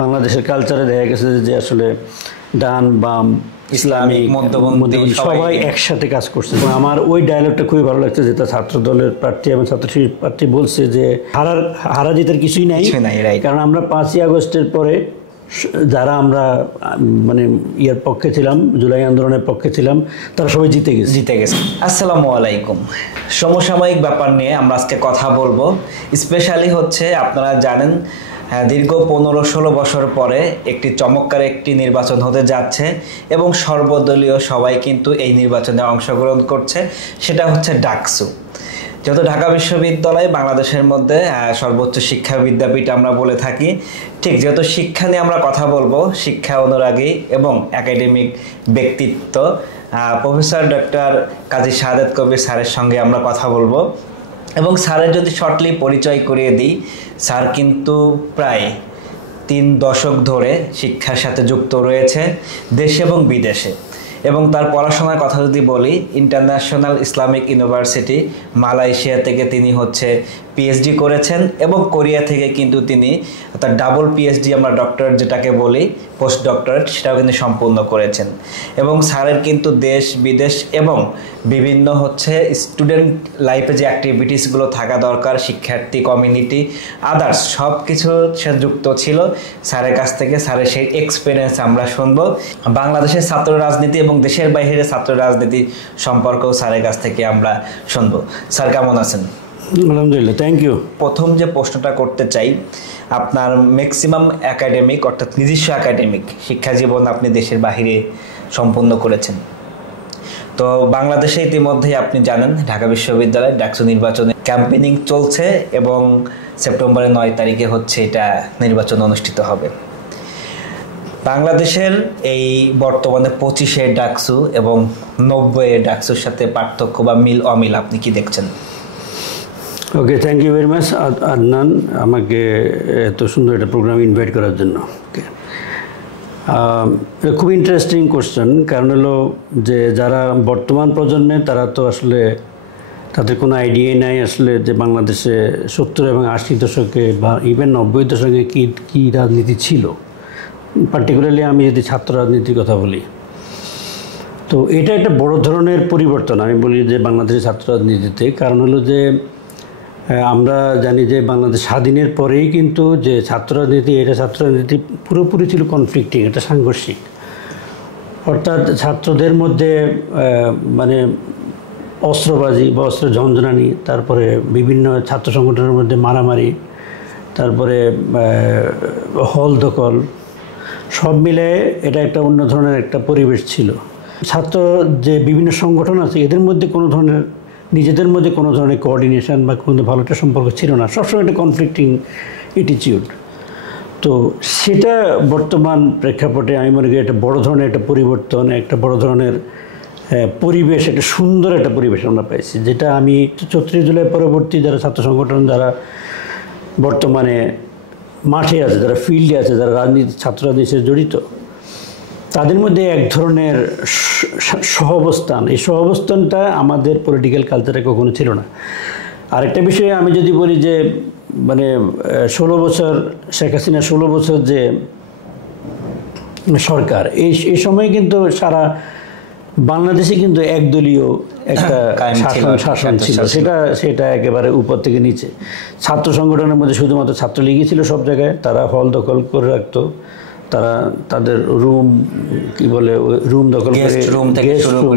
বাংলাদেশের কালচারে দেখা গেছে যে আসলে ডান বাম ইসলামিক মধ্যপন্থী সবাই একসাথে কাজ করছে। এবং আমার ওই ডায়লগটা খুবই ভালো লাগছে, যেটা ছাত্র দলের প্রার্থী এবং ছাত্রশিবির প্রার্থী বলছে যে হারা জিতার কিছুই নাই, কারণ আমরা 5ই আগস্টের পরে যারা আমরা মানে ইয়ার পক্ষে ছিলাম, জুলাই আন্দোলনের পক্ষে ছিলাম, তারা সবাই জিতে গেছে। আসসালামু আলাইকুম। সমসাময়িক ব্যাপার নিয়ে আমরা আজকে কথা বলবো। স্পেশালি হচ্ছে আপনারা জানেন দীর্ঘ 15-16 বছর পরে একটি চমৎকার একটি নির্বাচন হতে যাচ্ছে এবং সর্বদলীয় সবাই কিন্তু এই নির্বাচনে অংশগ্রহণ করছে, সেটা হচ্ছে ডাকসু। যেহেতু ঢাকা বিশ্ববিদ্যালয় বাংলাদেশের মধ্যে সর্বোচ্চ শিক্ষা বিদ্যাপীঠ আমরা বলে থাকি, ঠিক যেহেতু শিক্ষা নিয়ে আমরা কথা বলবো, শিক্ষা অনুরাগী এবং একাডেমিক ব্যক্তিত্ব প্রফেসর ডক্টর কাজী শাহাদাত কবির স্যারের সঙ্গে আমরা কথা বলবো। এবং স্যারের যদি শর্টলি পরিচয় করিয়ে দিই, স্যার কিন্তু প্রায় 3 দশক ধরে শিক্ষার সাথে যুক্ত রয়েছে দেশে এবং বিদেশে। এবং তার পড়াশোনার কথা যদি বলি, ইন্টারন্যাশনাল ইসলামিক ইউনিভার্সিটি মালয়েশিয়া থেকে তিনি হচ্ছে পিএইচডি করেছেন এবং কোরিয়া থেকে কিন্তু তিনি তার ডাবল পিএইচডি আমরা ডক্টরেট যেটাকে বলি পোস্ট ডক্টরেট, সেটাও কিন্তু সম্পূর্ণ করেছেন। এবং স্যারের কিন্তু দেশ বিদেশ এবং বিভিন্ন হচ্ছে স্টুডেন্ট লাইফে যে অ্যাক্টিভিটিসগুলো থাকা দরকার, শিক্ষার্থী কমিউনিটি আদার্স সব কিছু সে যুক্ত ছিল স্যারের কাছ থেকে। স্যারের সেই এক্সপিরিয়েন্স আমরা শুনবো। বাংলাদেশের ছাত্র রাজনীতি এবং দেশের বাইরে ছাত্র রাজনীতি সম্পর্কেও স্যারের কাছ থেকে আমরা শুনবো। স্যার কেমন আছেন? আলহামদুলিল্লাহ, থ্যাংক ইউ। প্রথম যে প্রশ্নটা করতে চাই, আপনার ম্যাক্সিমাম একাডেমিক অর্থাৎ নিজস্ব একাডেমিক শিক্ষা জীবন আপনি দেশের বাহিরে সম্পন্ন করেছেন। তো বাংলাদেশে ইতিমধ্যেই আপনি জানেন ঢাকা বিশ্ববিদ্যালয়ের ডাকসু নির্বাচনে ক্যাম্পেইনিং চলছে এবং সেপ্টেম্বরের 9 তারিখে হচ্ছে এটা নির্বাচন অনুষ্ঠিত হবে। বাংলাদেশের এই বর্তমানে 25-এর ডাকসু এবং 90-এর ডাকসুর সাথে পার্থক্য বা মিল অমিল আপনি কি দেখছেন? Okay, thank you very much Adnan, আমাকে এত সুন্দর একটা প্রোগ্রাম ইনভাইট করার জন্য। ওকে, খুব ইন্টারেস্টিং কোশ্চেন। কারণ হলো যে যারা বর্তমান প্রজন্মে, তারা তো আসলে তাদের কোনো আইডিয়াই নাই আসলে যে বাংলাদেশে 70 এবং 80 দশকে বা ইভেন 90 দশকে কী রাজনীতি ছিল। পার্টিকুলারলি আমি যদি ছাত্র রাজনীতির কথা বলি, তো এটা একটা বড় ধরনের পরিবর্তন আমি বলি যে বাংলাদেশের ছাত্র রাজনীতিতে। কারণ হলো যে আমরা জানি যে বাংলাদেশ স্বাধীনের পরেই কিন্তু যে ছাত্র রাজনীতি, এটা ছাত্র রাজনীতি পুরোপুরি ছিল কনফ্লিক্টিং, এটা সাংঘর্ষিক। অর্থাৎ ছাত্রদের মধ্যে মানে অস্ত্রবাজি বা অস্ত্র ঝঞ্ঝনানি, তারপরে বিভিন্ন ছাত্র সংগঠনের মধ্যে মারামারি, তারপরে হল দখল, সব মিলে এটা একটা অন্য ধরনের একটা পরিবেশ ছিল। ছাত্র যে বিভিন্ন সংগঠন আছে, এদের মধ্যে কোনো ধরনের নিজেদের মধ্যে কোনো ধরনের কোঅর্ডিনেশন বা কোনো ভালো একটা সম্পর্ক ছিল না, সবসময় একটা কনফ্লিক্টিং অ্যাটিটিউড। তো সেটা বর্তমান প্রেক্ষাপটে আমি মনে করি একটা বড় ধরনের একটা পরিবর্তন, একটা বড় ধরনের পরিবেশ, একটা সুন্দর একটা পরিবেশ আমরা পাইছি, যেটা আমি 34 জুলাই পরবর্তী যারা ছাত্র সংগঠন, যারা বর্তমানে মাঠে আছে, যারা ফিল্ডে আছে, যারা রাজনীতি ছাত্র রাজনীতিতে জড়িত, তাদের মধ্যে এক ধরনের সহাবস্থান, এই সহাবস্থানটা আমাদের পলিটিক্যাল কালচারে কখনো ছিল না। আরেকটা বিষয়ে আমি যদি বলি যে মানে 16 বছর শেখ হাসিনা 16 বছর যে সরকার, এই সময় কিন্তু সারা বাংলাদেশে কিন্তু একদলীয় একটা শাসন ছিল, সেটা একেবারে উপর থেকে নিচে। ছাত্র সংগঠনের মধ্যে শুধুমাত্র ছাত্রলীগই ছিল সব জায়গায়, তারা হল দখল করে রাখতো, তারা তাদের রুম কি বলে রুম দখল করে, গেস্ট রুম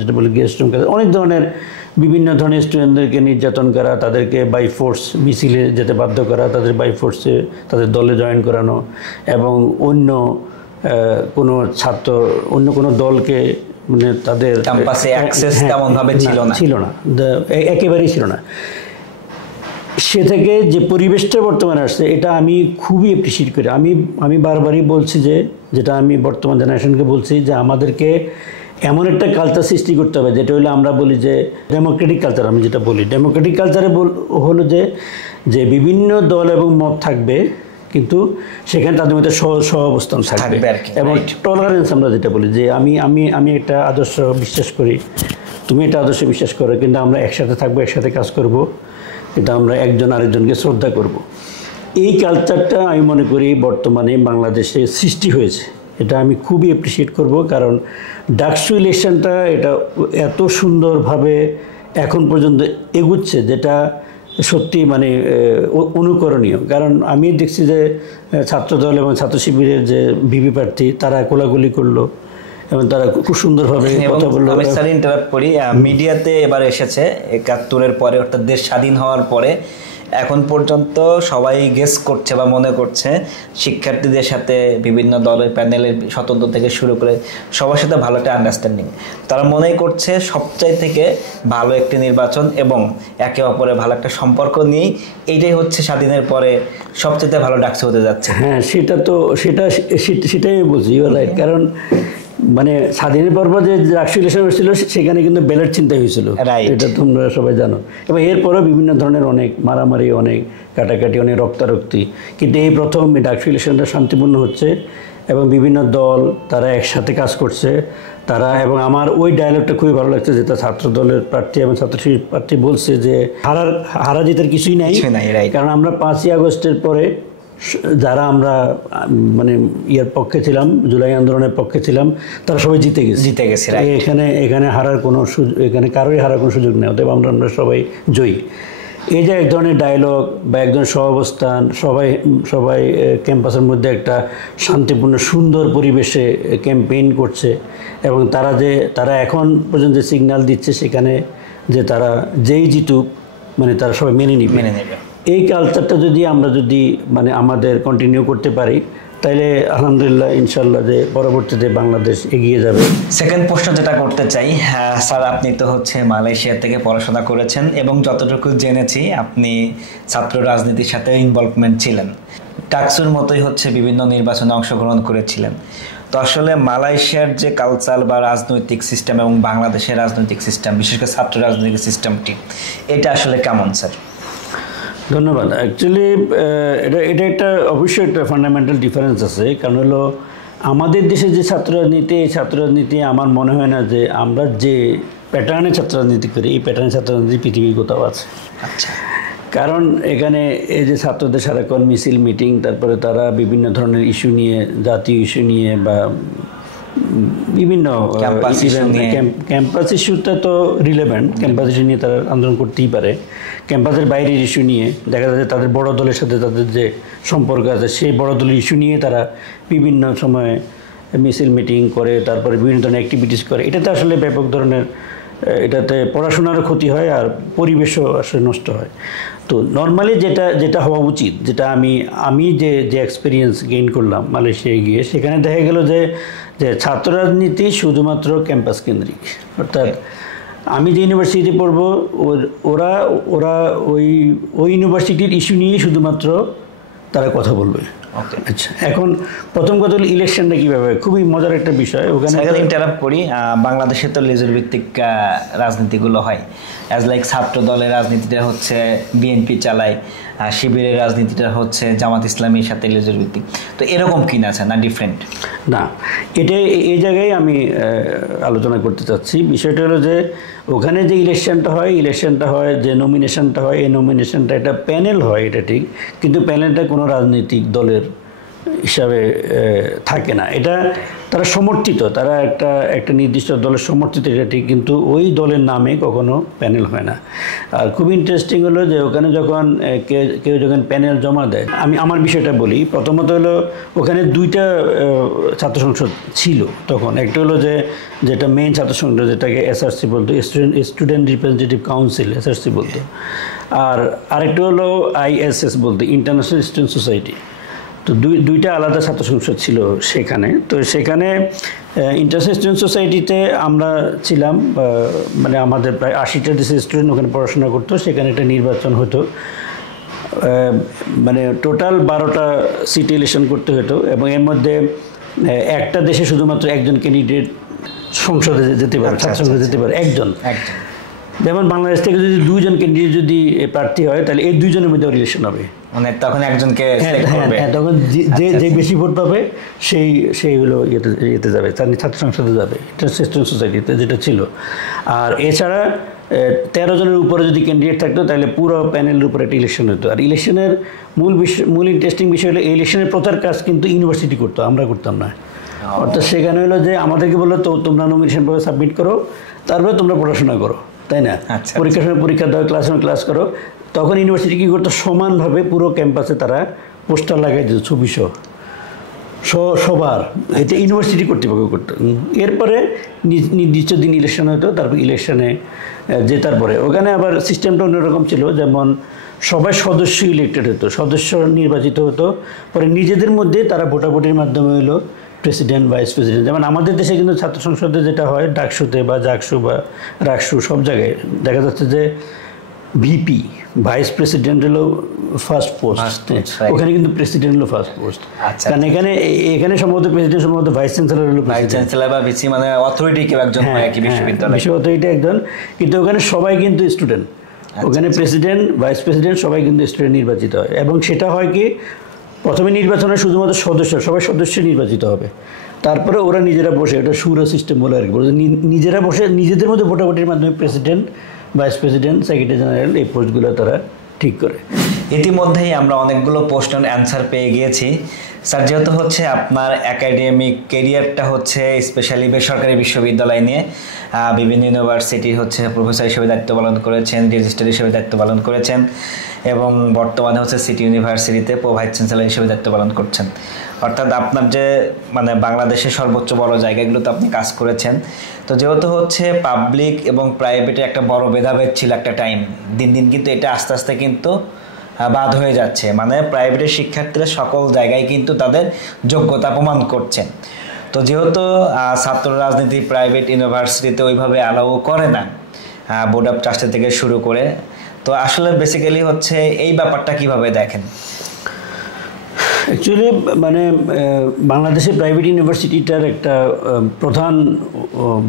যেটা বলে গেস্ট রুম, অনেক ধরনের বিভিন্ন ধরনের স্টুডেন্টদেরকে নির্যাতন করা, তাদেরকে বাই ফোর্স মিছিলে যেতে বাধ্য করা, তাদের বাই ফোর্সে তাদের দলে জয়েন করানো, এবং অন্য কোনো ছাত্র অন্য কোনো দলকে মানে তাদের ক্যাম্পাসে অ্যাক্সেস তেমনভাবে ছিল না, একেবারেই ছিল না। সে থেকে যে পরিবেশটা বর্তমানে আসছে, এটা আমি খুবই অ্যাপ্রিসিয়েট করি। আমি বারবারই বলছি যে, যেটা আমি বর্তমান জেনারেশনকে বলছি, যে আমাদেরকে এমন একটা কালচার সৃষ্টি করতে হবে, যেটা হলো আমরা বলি যে ডেমোক্রেটিক কালচার। আমি যেটা বলি ডেমোক্রেটিক কালচারে হলো যে বিভিন্ন দল এবং মত থাকবে, কিন্তু সেখানে তাদের মধ্যে সহাবস্থান থাকবে এবং টলারেন্স। আমরা যেটা বলি যে আমি একটা আদর্শ বিশ্বাস করি, তুমি এটা আদর্শ বিশ্বাস করো, কিন্তু আমরা একসাথে থাকবো, একসাথে কাজ করব, কিন্তু আমরা একজন আরেকজনকে শ্রদ্ধা করব। এই কালচারটা আমি মনে করি বর্তমানে বাংলাদেশে সৃষ্টি হয়েছে, এটা আমি খুবই অ্যাপ্রিসিয়েট করব। কারণ ডাকসু ইলেকশনটা এটা এত সুন্দরভাবে এখন পর্যন্ত এগুচ্ছে, যেটা সত্যি মানে অনুকরণীয়। কারণ আমি দেখছি যে ছাত্রদল এবং ছাত্র শিবিরের যে ভিপি প্রার্থী তারা কোলাকুলি করলো এবং তারা খুব সুন্দরভাবে কথা বললো। আমি স্যার ইন্টারাপ্ট করি, মিডিয়াতে এবার এসেছে 71-এর পরে, অর্থাৎ দেশ স্বাধীন হওয়ার পরে এখন পর্যন্ত সবাই গেস করছে বা মনে করছে শিক্ষার্থীদের সাথে বিভিন্ন দলের প্যানেলের স্বতন্ত্র থেকে শুরু করে সবার সাথে ভালো একটা আন্ডারস্ট্যান্ডিং, তারা মনেই করছে সবচাই থেকে ভালো একটি নির্বাচন এবং একে অপরের ভালো একটা সম্পর্ক নিয়ে এইটাই হচ্ছে স্বাধীনের পরে সবচেয়ে ভালো ডাকসু হতে যাচ্ছে। হ্যাঁ, সেটাই বলছি, রাইট। কারণ মানে স্বাধীনের পর যে ডাকসু ইলেকশন হয়েছিল সেখানে কিন্তু ব্যালট চিন্তা হয়েছিল, এটা তোমরা সবাই জানো। এবং এরপরও বিভিন্ন ধরনের অনেক মারামারি, অনেক কাটাকাটি, অনেক রক্তারক্তি, কিন্তু এই প্রথম ডাকসু ইলেকশনটা শান্তিপূর্ণ হচ্ছে এবং বিভিন্ন দল তারা একসাথে কাজ করছে তারা। এবং আমার ওই ডায়ালগটা খুবই ভালো লাগছে, যেটা ছাত্র দলের প্রার্থী এবং ছাত্র প্রার্থী বলছে যে হারা জিতার কিছুই নাই। কারণ আমরা 5ই আগস্টের পরে যারা আমরা মানে ইয়ার পক্ষে ছিলাম, জুলাই আন্দোলনের পক্ষে ছিলাম, তারা সবাই জিতে গেছে। এখানে হারার কোনো এখানে কারোই হারার কোনো সুযোগ নেই, অতএব আমরা সবাই জয়ী। এই যে এক ধরনের ডায়লগ বা একজন সহাবস্থান, সবাই ক্যাম্পাসের মধ্যে একটা শান্তিপূর্ণ সুন্দর পরিবেশে ক্যাম্পেইন করছে এবং তারা এখন পর্যন্ত যে সিগন্যাল দিচ্ছে সেখানে যে তারা যেই জিতুক মানে তারা সবাই মেনে নেবে। এই কালচারটা আমরা যদি মানে আমাদের কন্টিনিউ করতে পারি তাইলে আলহামদুলিল্লাহ ইনশাল্লাহ যে পরবর্তীতে বাংলাদেশ এগিয়ে যাবে। সেকেন্ড প্রশ্ন যেটা করতে চাই, স্যার আপনি তো হচ্ছে মালয়েশিয়া থেকে পড়াশোনা করেছেন এবং যতটুকু জেনেছি আপনি ছাত্র রাজনীতির সাথে ইনভলভমেন্ট ছিলেন, ডাকসুর মতোই হচ্ছে বিভিন্ন নির্বাচনে অংশগ্রহণ করেছিলেন। তো আসলে মালয়েশিয়ার যে কালচার বা রাজনৈতিক সিস্টেম এবং বাংলাদেশের রাজনৈতিক সিস্টেম, বিশেষ করে ছাত্র রাজনৈতিক সিস্টেমটি, এটা আসলে কেমন স্যার? ধন্যবাদ। অ্যাকচুয়ালি এটা একটা অবশ্যই একটা ফান্ডামেন্টাল ডিফারেন্স আছে। কারণ হলো আমাদের দেশে যে ছাত্র রাজনীতি, এই ছাত্র রাজনীতি আমার মনে হয় না যে আমরা যে প্যাটার্নে ছাত্র রাজনীতি করি এই প্যাটার্নে ছাত্র রাজনীতি পৃথিবীর কোথাও আছে। আচ্ছা। কারণ এখানে এই যে ছাত্রদের সারাক্ষণ মিছিল মিটিং, তারপরে তারা বিভিন্ন ধরনের ইস্যু নিয়ে, জাতীয় ইস্যু নিয়ে বা বিভিন্ন ক্যাম্পাস ইস্যুটা তো রিলেভেন্ট, ক্যাম্পাস ইস্যু নিয়ে তারা আন্দোলন করতেই পারে। ক্যাম্পাসের বাইরের ইস্যু নিয়ে দেখা যাচ্ছে তাদের বড় দলের সাথে তাদের যে সম্পর্ক আছে সেই বড় দলের ইস্যু নিয়ে তারা বিভিন্ন সময় মিছিল মিটিং করে, তারপরে বিভিন্ন ধরনের অ্যাক্টিভিটিস করে। এটাতে আসলে ব্যাপক ধরনের এটাতে পড়াশোনারও ক্ষতি হয় আর পরিবেশও আসলে নষ্ট হয়। তো নর্মালি যেটা হওয়া উচিত, যেটা আমি যে এক্সপিরিয়েন্স গেইন করলাম মালয়েশিয়ায় গিয়ে, সেখানে দেখা গেল যে ছাত্র রাজনীতি শুধুমাত্র ক্যাম্পাস কেন্দ্রিক। অর্থাৎ আমি যে ইউনিভার্সিটিতে পড়বো ওরা ওই ইউনিভার্সিটির ইস্যু নিয়েই শুধুমাত্র তারা কথা বলবে। আচ্ছা, এখন প্রথম কথা হলো ইলেকশনটা কীভাবে, খুবই মজার একটা বিষয়। ওখানে ইন্টারাপ্ট করি, বাংলাদেশে তো লেজুর ভিত্তিক রাজনীতিগুলো হয়, অ্যাজ লাইক ছাত্র দলের রাজনীতিটা হচ্ছে বিএনপি চালায়, শিবিরের রাজনীতিটা হচ্ছে জামাত ইসলামীর সাথে লেজুর ভিত্তিক। তো এরকম কি না আছে না ডিফারেন্ট? না, এই জায়গায় আমি আলোচনা করতে চাচ্ছি। বিষয়টা হলো যে ওখানে যে ইলেকশনটা হয়, যে নমিনেশনটা হয়, এই নমিনেশনটা একটা প্যানেল হয়, এটা ঠিক, কিন্তু প্যানেলটা কোনো রাজনৈতিক দলের হিসাবে থাকে না। এটা তারা সমর্থিত, তারা একটা নির্দিষ্ট দলের সমর্থিত, এটা ঠিক, কিন্তু ওই দলের নামে কখনো প্যানেল হয় না। আর খুব ইন্টারেস্টিং হলো যে ওখানে যখন কেউ যখন প্যানেল জমা দেয়, আমি আমার বিষয়টা বলি। প্রথমত হলো ওখানে 2টা ছাত্র সংসদ ছিল তখন। একটা হলো যেটা মেইন ছাত্র সংসদ, যেটাকে এসআরসি বলতো, স্টুডেন্ট রিপ্রেজেন্টেটিভ কাউন্সিল, এসআরসি বলতো। আর আরেকটা হলো আইএসএস বলতো, ইন্টারন্যাশনাল স্টুডেন্ট সোসাইটি। তো দুইটা আলাদা ছাত্র সংসদ ছিল সেখানে। তো সেখানে ইন্টারন্যাশনাল স্টুডেন্ট সোসাইটিতে আমরা ছিলাম, মানে আমাদের প্রায় 80টা দেশের স্টুডেন্ট ওখানে পড়াশোনা করতো। সেখানে একটা নির্বাচন হতো, মানে টোটাল 12টা সিট ইলেকশন করতে হতো এবং এর মধ্যে একটা দেশে শুধুমাত্র একজন ক্যান্ডিডেট সংসদে যেতে পারে, ছাত্র সংসদে যেতে পারে একজন। যেমন বাংলাদেশ থেকে যদি 2জন ক্যান্ডিডেট যদি প্রার্থী হয় তাহলে এই 2জনের মধ্যে ইলেকশন হবে, মানে তখন একজনকে select করবে। তখন যে বেশি ভোট পাবে সেই হলো ইয়েতে যাবে, ছাত্র সংসদে যাবে। এটা সিস্টেম সোসাইটিতে যেটা ছিল। আর এছাড়া 13 জনের উপরে যদি ক্যান্ডিডেট থাকতো তাহলে পুরো প্যানেলের উপরে একটা ইলেকশন হতো। আর ইলেকশনের মূল ইন্টারেস্টিং বিষয় হলো এই ইলেকশনের প্রচার কাজ কিন্তু ইউনিভার্সিটি করতো, আমরা করতাম না। অর্থাৎ সেখানে হলো যে আমাদেরকে বললো তো তোমরা নমিনেশন ভাবে সাবমিট করো, তারপরে তোমরা পড়াশোনা করো, তাই না? পরীক্ষার সময় পরীক্ষা দাও, ক্লাস করো। তখন ইউনিভার্সিটি কী করতো, সমানভাবে পুরো ক্যাম্পাসে তারা পোস্টার লাগাই দিত, ছবিসহ সবার। এটা ইউনিভার্সিটি কর্তৃপক্ষ করতো। এরপরে নির্দিষ্ট দিন ইলেকশন হতো, তারপর ইলেকশনে জেতার পরে ওখানে আবার সিস্টেমটা অন্যরকম ছিল। যেমন সবাই সদস্য ইলেক্টেড হতো, সদস্য নির্বাচিত হতো, পরে নিজেদের মধ্যে তারা ভোটাভুটির মাধ্যমে হলো প্রেসিডেন্ট, ভাইস প্রেসিডেন্ট। যেমন আমাদের দেশে কিন্তু ছাত্র সংসদে যেটা হয়, ডাকসুতে বা জাকসু বা রাকসু সব জায়গায় দেখা যাচ্ছে যে ভিপি, ভাইস প্রেসিডেন্ট হলো ফার্স্ট পোস্ট, ওখানে কিন্তু প্রেসিডেন্ট হলো ফার্স্ট পোস্ট। কারণ এখানে সম্ভবত প্রেসিডেন্ট, সম্ভবত ভাইস চ্যান্সেলর হলো ভাইস চ্যান্সেলর বা ভিসি, মানে অথরিটি কেউ একজন হয় একই বিশ্ববিদ্যালয়ে, বিশ্ব অথরিটি একজন। কিন্তু ওখানে সবাই কিন্তু স্টুডেন্ট, ওখানে প্রেসিডেন্ট, ভাইস প্রেসিডেন্ট সবাই কিন্তু স্টুডেন্ট নির্বাচিত হয়। এবং সেটা হয় কি, প্রথমে নির্বাচনে শুধুমাত্র সবাই সদস্য নির্বাচিত হবে, তারপরে ওরা নিজেরা বসে, এটা সুরা সিস্টেম বলে আর কি, নিজেরা বসে নিজেদের মধ্যে ভোটাভুটির মাধ্যমে president, vice president, secretary general এই পোস্টগুলো তারা ঠিক করে। ইতিমধ্যেই আমরা অনেকগুলো প্রশ্নের অ্যান্সার পেয়ে গিয়েছি স্যার। যেহেতু হচ্ছে আপনার একাডেমিক কেরিয়ারটা হচ্ছে স্পেশালি বেসরকারি বিশ্ববিদ্যালয় নিয়ে, বিভিন্ন ইউনিভার্সিটি হচ্ছে প্রফেসর হিসেবে দায়িত্ব পালন করেছেন, রেজিস্ট্রার হিসেবে দায়িত্ব পালন করেছেন, এবং বর্তমানে হচ্ছে সিটি ইউনিভার্সিটিতে ভাইস চ্যান্সেলর হিসেবে দায়িত্ব পালন করছেন। অর্থাৎ আপনার যে মানে বাংলাদেশের সর্বোচ্চ বড় জায়গাগুলোতে আপনি কাজ করেছেন। তো যেহেতু হচ্ছে পাবলিক এবং প্রাইভেটের একটা বড় ভেদাভেদ ছিল একটা টাইম, দিন দিন কিন্তু এটা আস্তে আস্তে কিন্তু বাদ হয়ে যাচ্ছে। মানে প্রাইভেটের শিক্ষার্থীরা সকল জায়গায় কিন্তু তাদের যোগ্যতা প্রমাণ করছেন। তো যেহেতু ছাত্র রাজনীতি প্রাইভেট ইউনিভার্সিটিতে ওইভাবে অ্যালাউ করে না, বোর্ড অফ ট্রাস্টি থেকে শুরু করে, তো আসলে বেসিক্যালি হচ্ছে এই ব্যাপারটা কিভাবে দেখেন? অ্যাকচুয়ালি মানে বাংলাদেশে প্রাইভেট ইউনিভার্সিটিটার একটা প্রধান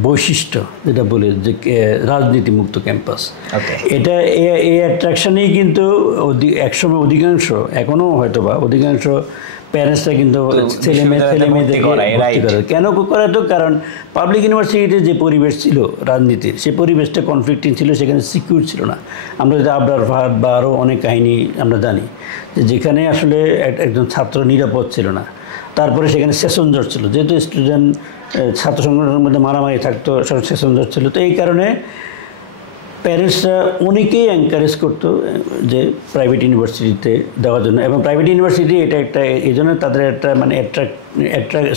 বৈশিষ্ট্য যেটা বলে যে রাজনীতিমুক্ত ক্যাম্পাস। এটা এই অ্যাট্রাকশনেই কিন্তু একসময় অধিকাংশ, এখনও হয়তো বা অধিকাংশ প্যারেন্টসরা কিন্তু ছেলে মেয়েদেরকে ভর্তি করে। কেন করে? তো কারণ পাবলিক ইউনিভার্সিটিতে যে পরিবেশ ছিল রাজনীতির, সেই পরিবেশটা কনফ্লিক্টিং ছিল, সেখানে সিকিউর ছিল না। আমরা যদি আবরার ফাহাদ বা আরও অনেক কাহিনী আমরা জানি যে যেখানে আসলে একজন ছাত্র নিরাপদ ছিল না। তারপরে সেখানে সেশন জট ছিল, যেহেতু স্টুডেন্ট ছাত্র সংগঠনের মধ্যে মারামারি থাকতো, সেশন জট ছিল। তো এই কারণে প্যারেন্টসরা অনেকেই এনকারেজ করতো যে প্রাইভেট ইউনিভার্সিটিতে দেওয়ার জন্য। এবং প্রাইভেট ইউনিভার্সিটি এটা একটা, এই জন্য তাদের একটা মানে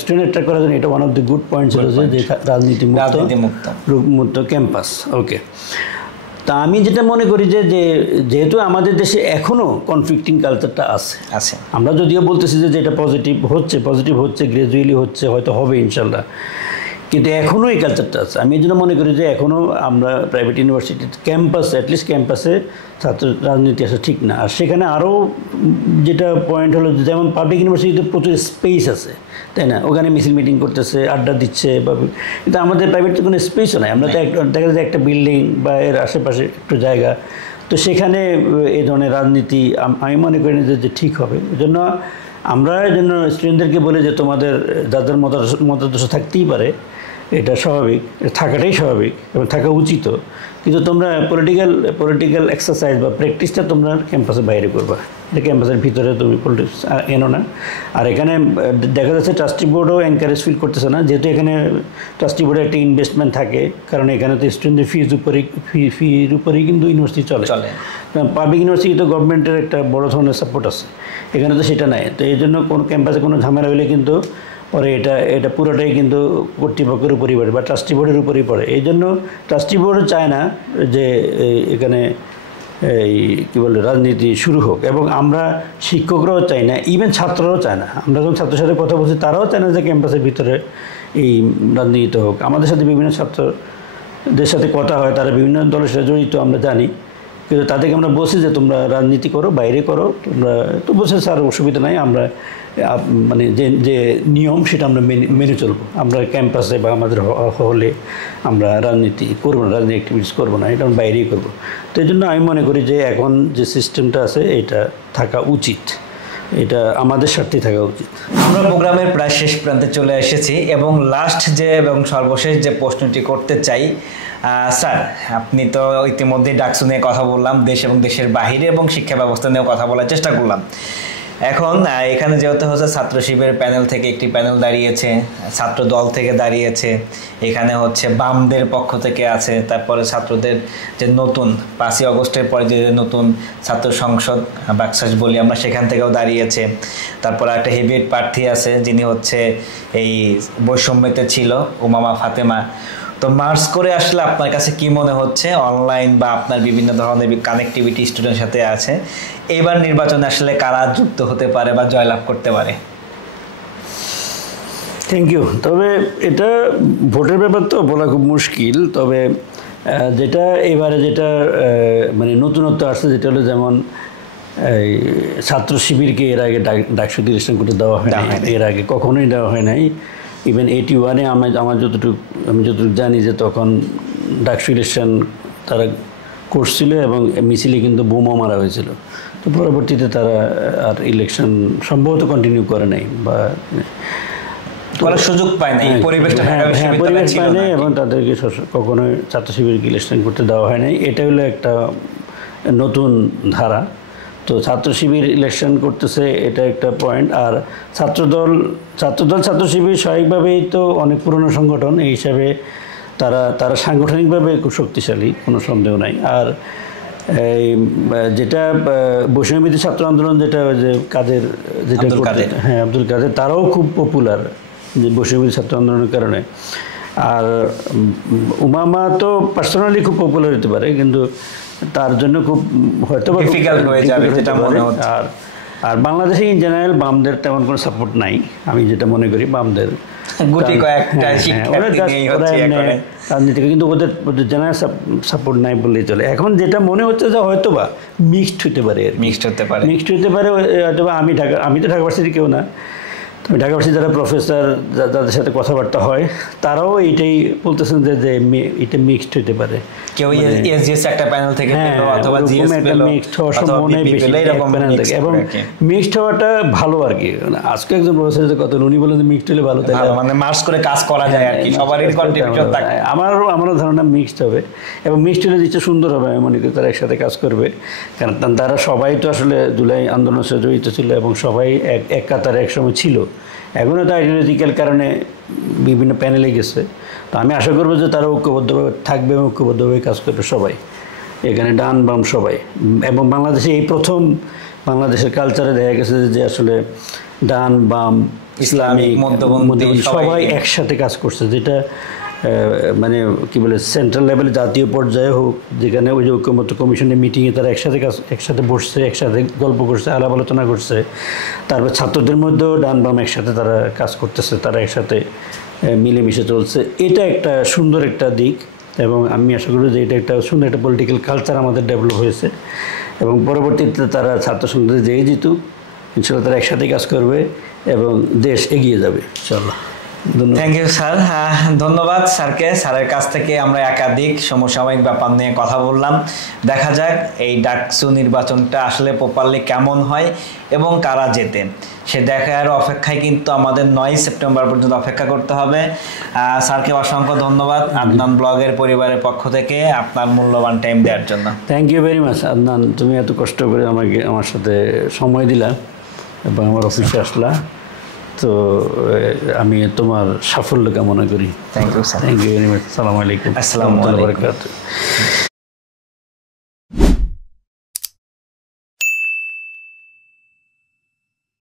স্টুডেন্ট অ্যাট্রাক্ট করার জন্য এটা one of the good point ছিল যে রাজনীতিমুক্ত ক্যাম্পাস। ওকে, তা আমি যেটা মনে করি যে যেহেতু আমাদের দেশে এখনও কনফ্লিক্টিং কালচারটা আছে, আমরা যদিও বলতেছি যে এটা পজিটিভ হচ্ছে, গ্রাজুয়ালি হচ্ছে, হয়তো হবে ইনশাল্লাহ, কিন্তু এখনও এই কালচারটা আছে। আমি এই জন্য মনে করি যে এখনও আমরা প্রাইভেট ইউনিভার্সিটির ক্যাম্পাসে, অ্যাটলিস্ট ক্যাম্পাসে ছাত্র রাজনীতি আসা ঠিক না। আর সেখানে আরও যেটা পয়েন্ট হলো, যেমন পাবলিক ইউনিভার্সিটিতে প্রচুর স্পেস আছে, তাই না? ওখানে মিছিল মিটিং করতেছে, আড্ডা দিচ্ছে, বা কিন্তু আমাদের প্রাইভেটে কোনো স্পেসও নাই। আমরা তো দেখা যায় একটা বিল্ডিং বা এর আশেপাশে একটু জায়গা, তো সেখানে এই ধরনের রাজনীতি আমি মনে করি না যে ঠিক হবে। এই জন্য আমরা এই জন্য স্টুডেন্টদেরকে বলি যে তোমাদের যাদের মতাদর্শ থাকতেই পারে, এটা স্বাভাবিক, থাকাটাই স্বাভাবিক এবং থাকা উচিত, কিন্তু তোমরা পলিটিক্যাল এক্সারসাইজ বা প্র্যাকটিসটা তোমরা ক্যাম্পাসের বাইরে করবা, এটা ক্যাম্পাসের ভিতরে তুমি পলিটিক্স এনো না। আর এখানে দেখা যাচ্ছে ট্রাস্টি বোর্ডও এনকারেজ ফিল করতেছে না, যেহেতু এখানে ট্রাস্টি বোর্ডে একটা ইনভেস্টমেন্ট থাকে, কারণ এখানে তো স্টুডেন্টদের ফির উপরেই কিন্তু ইউনিভার্সিটি চলে। পাবলিক ইউনিভার্সিটি তো গভর্নমেন্টের একটা বড় ধরনের সাপোর্ট আছে, এখানে তো সেটা নাই। তো এই জন্য কোনো ক্যাম্পাসে কোনো ঝামেলা হলে কিন্তু পরে এটা পুরোটাই কিন্তু কর্তৃপক্ষের উপরই পড়ে বা ট্রাস্টি বোর্ডের উপরই পড়ে। এই জন্য ট্রাস্টি বোর্ডও চায় না যে এখানে এই কী বলে রাজনীতি শুরু হোক, এবং আমরা শিক্ষকরাও চাই না, ইভেন ছাত্ররাও চায় না। আমরা যখন ছাত্রের সাথে কথা বলছি, তারাও চায় না যে ক্যাম্পাসের ভিতরে এই রাজনীতি হোক। আমাদের সাথে বিভিন্ন ছাত্রদের সাথে কথা হয়, তারা বিভিন্ন দলের সাথে জড়িত, আমরা জানি। কিন্তু তাদেরকে আমরা বলছি যে তোমরা রাজনীতি করো, বাইরে করো, তোমরা তো বলছে স্যার অসুবিধা নাই, আমরা মানে যে যে নিয়ম সেটা আমরা মেনে চলবো, আমরা ক্যাম্পাসে বা আমাদের হলে আমরা রাজনীতি করবো না, রাজনীতি অ্যাক্টিভিটিস করবো না, এটা আমরা বাইরেই করবো। তো এই জন্য আমি মনে করি যে এখন যে সিস্টেমটা আছে এটা থাকা উচিত, এটা আমাদের স্বার্থেই থাকা উচিত। আমরা প্রোগ্রামের প্রায় শেষ প্রান্তে চলে এসেছি এবং লাস্ট যে এবং সর্বশেষ যে প্রশ্নটি করতে চাই, স্যার আপনি তো ইতিমধ্যে ডাকসু নিয়ে কথা বললাম, দেশ এবং দেশের বাহিরে এবং শিক্ষা ব্যবস্থা নিয়েও কথা বলার চেষ্টা করলাম। এখন এখানে যেহেতু হচ্ছে ছাত্র শিবিরের প্যানেল থেকে একটি প্যানেল দাঁড়িয়েছে, ছাত্র দল থেকে দাঁড়িয়েছে, এখানে হচ্ছে বামদের পক্ষ থেকে আছে, তারপরে ছাত্রদের যে নতুন 5ই আগস্টের পরে যে নতুন ছাত্র সংসদ বাকশাস বলি আমরা, সেখান থেকেও দাঁড়িয়েছে। তারপরে একটা হেভিয়েট প্রার্থী আছে যিনি হচ্ছে এই বৈষম্যতে ছিল, উমামা ফাতেমা। তো মার্চ করে আসলে আপনার কাছে কি মনে হচ্ছে, অনলাইন বা আপনার বিভিন্ন ধরনের কানেক্টিভিটি স্টুডেন্টের সাথে আছে, এবার নির্বাচনে আসলে কারা যুক্ত হতে পারে বা জয়লাভ করতে পারে? Thank you. তবে এটা ভোটের ব্যাপার তো বলা খুব মুশকিল। তবে যেটা এবারে যেটা মানে নতুনত্ব আসছে যেটা হলো, যেমন এই ছাত্র শিবিরকে এর আগে ডাকসু ইলেকশন করতে দেওয়া হয় না, এর আগে কখনোই দেওয়া হয় নাই। ইভেন 81-এ আমি যতটুকু জানি যে তখন ডাকসু ইলেকশন তারা করছিল এবং মিছিলে কিন্তু বোমা মারা হয়েছিল। তো পরবর্তীতে তারা আর ইলেকশন সম্ভবত কন্টিনিউ করে নাই বা সুযোগ পায় নাই, পরিবেশ পায় নাই এবং তাদেরকে কখনোই ছাত্র শিবিরকে ইলেকশন করতে দেওয়া হয় নাই। এটা হলো একটা নতুন ধারা। তো ছাত্র শিবির ইলেকশন করতেছে, এটা একটা পয়েন্ট। আর ছাত্রদল ছাত্র শিবির স্বাভাবিকভাবেই তো অনেক পুরনো সংগঠন, এই হিসাবে তারা সাংগঠনিকভাবে খুব শক্তিশালী, কোনো সন্দেহ নাই। আর এই যেটা বৈষম্যবিরোধী ছাত্র আন্দোলন, যেটা যে কাদের, যেটা হ্যাঁ আব্দুল কাদের, তারাও খুব পপুলার যে বৈষম্যবিরোধী ছাত্র আন্দোলনের কারণে। আর উমামা তো পার্সোনালি খুব পপুলার হতে পারে, কিন্তু তার জন্য খুব হয়তো আর বাংলাদেশে ইন জেনারেল বামদের তেমন কোনো সাপোর্ট নাই, আমি যেটা মনে করি। বামদের রাজনীতিকে কিন্তু ওদের জেনারেল সাপোর্ট নাই বললেই চলে। এখন যেটা মনে হচ্ছে যে হয়তো বা মিক্সড হতে পারে, হয়তো বা আমি তো ঢাকা ভার্সিটির কেউ না, তবে ঢাকা ভার্সিটির যারা প্রফেসর, যাদের সাথে কথাবার্তা হয়, তারাও এইটাই বলতেছেন যে এটা মিক্সড হতে পারে। কেউ এসজিএস একটা প্যানেল থেকে পেলো অথবা জিএস পেলো অথবা বিপি পেলো, এরকম এবং মিক্সড হওয়াটা ভালো আর কি। আজকে একজন প্রফেসর যে কথা উনি বলেন যে মিক্সড হলে ভালো, তাই মানে মার্চ করে কাজ করা যায় আর কি, সবারই কন্ট্রিবিউশন থাকে। আমারও ধারণা মিক্সড হবে এবং মিক্সড হলে জিনিসটা সুন্দর হবে। আমি মনে করি তারা একসাথে কাজ করবে, কারণ তারা সবাই তো আসলে জুলাই আন্দোলনের সাথে জড়িত ছিল এবং সবাই এক কাতারে একসময় ছিল। এখনও তো আইডিওলজিক্যাল কারণে বিভিন্ন প্যানেলে গেছে। তো আমি আশা করবো যে তারা ঐক্যবদ্ধভাবে থাকবে এবং ঐক্যবদ্ধভাবে কাজ করবে সবাই, এখানে ডান বাম সবাই। এবং বাংলাদেশে এই প্রথম বাংলাদেশের কালচারে দেখা গেছে যে আসলে ডান বাম ইসলামিক মধ্যপন্থী সবাই একসাথে কাজ করছে, যেটা মানে কি বলে সেন্ট্রাল লেভেলে জাতীয় পর্যায়ে হোক, যেখানে ওই যে ঐক্যমত্য কমিশনের মিটিংয়ে তারা একসাথে বসছে, একসাথে গল্প করছে, আলাপ আলোচনা করছে। তারপর ছাত্রদের মধ্যেও ডান বাম একসাথে তারা কাজ করতেছে, তারা একসাথে মিলেমিশে চলছে। এটা একটা সুন্দর একটা দিক এবং আমি আশা করি যে এটা একটা সুন্দর একটা পলিটিক্যাল কালচার আমাদের ডেভেলপ হয়েছে এবং পরবর্তীতে তারা ছাত্র সংসদে যেই জিতুক ইনশাল্লাহ তারা একসাথে কাজ করবে এবং দেশ এগিয়ে যাবে ইনশাল্লাহ। থ্যাংক ইউ স্যার, ধন্যবাদ স্যারকে। স্যারের কাছ থেকে আমরা একাধিক সমসাময়িক ব্যাপার নিয়ে কথা বললাম। দেখা যাক এই ডাকসু নির্বাচনটা আসলে প্রপারলি কেমন হয় এবং কারা জেতে, সে দেখার অপেক্ষায় কিন্তু আমাদের 9 সেপ্টেম্বর পর্যন্ত অপেক্ষা করতে হবে। স্যারকে অসংখ্য ধন্যবাদ আদনান ব্লগের পরিবারের পক্ষ থেকে আপনার মূল্যবান টাইম দেওয়ার জন্য। Thank you very much Adnan, তুমি এত কষ্ট করে আমার সাথে সময় দিলা এবং আমার অফিসে আসলা। তো আমি তোমার সাফল্য কামনা করি। Thank you sir. Thank you very much. আসসালামু আলাইকুম। আসসালামু আলাইকুম।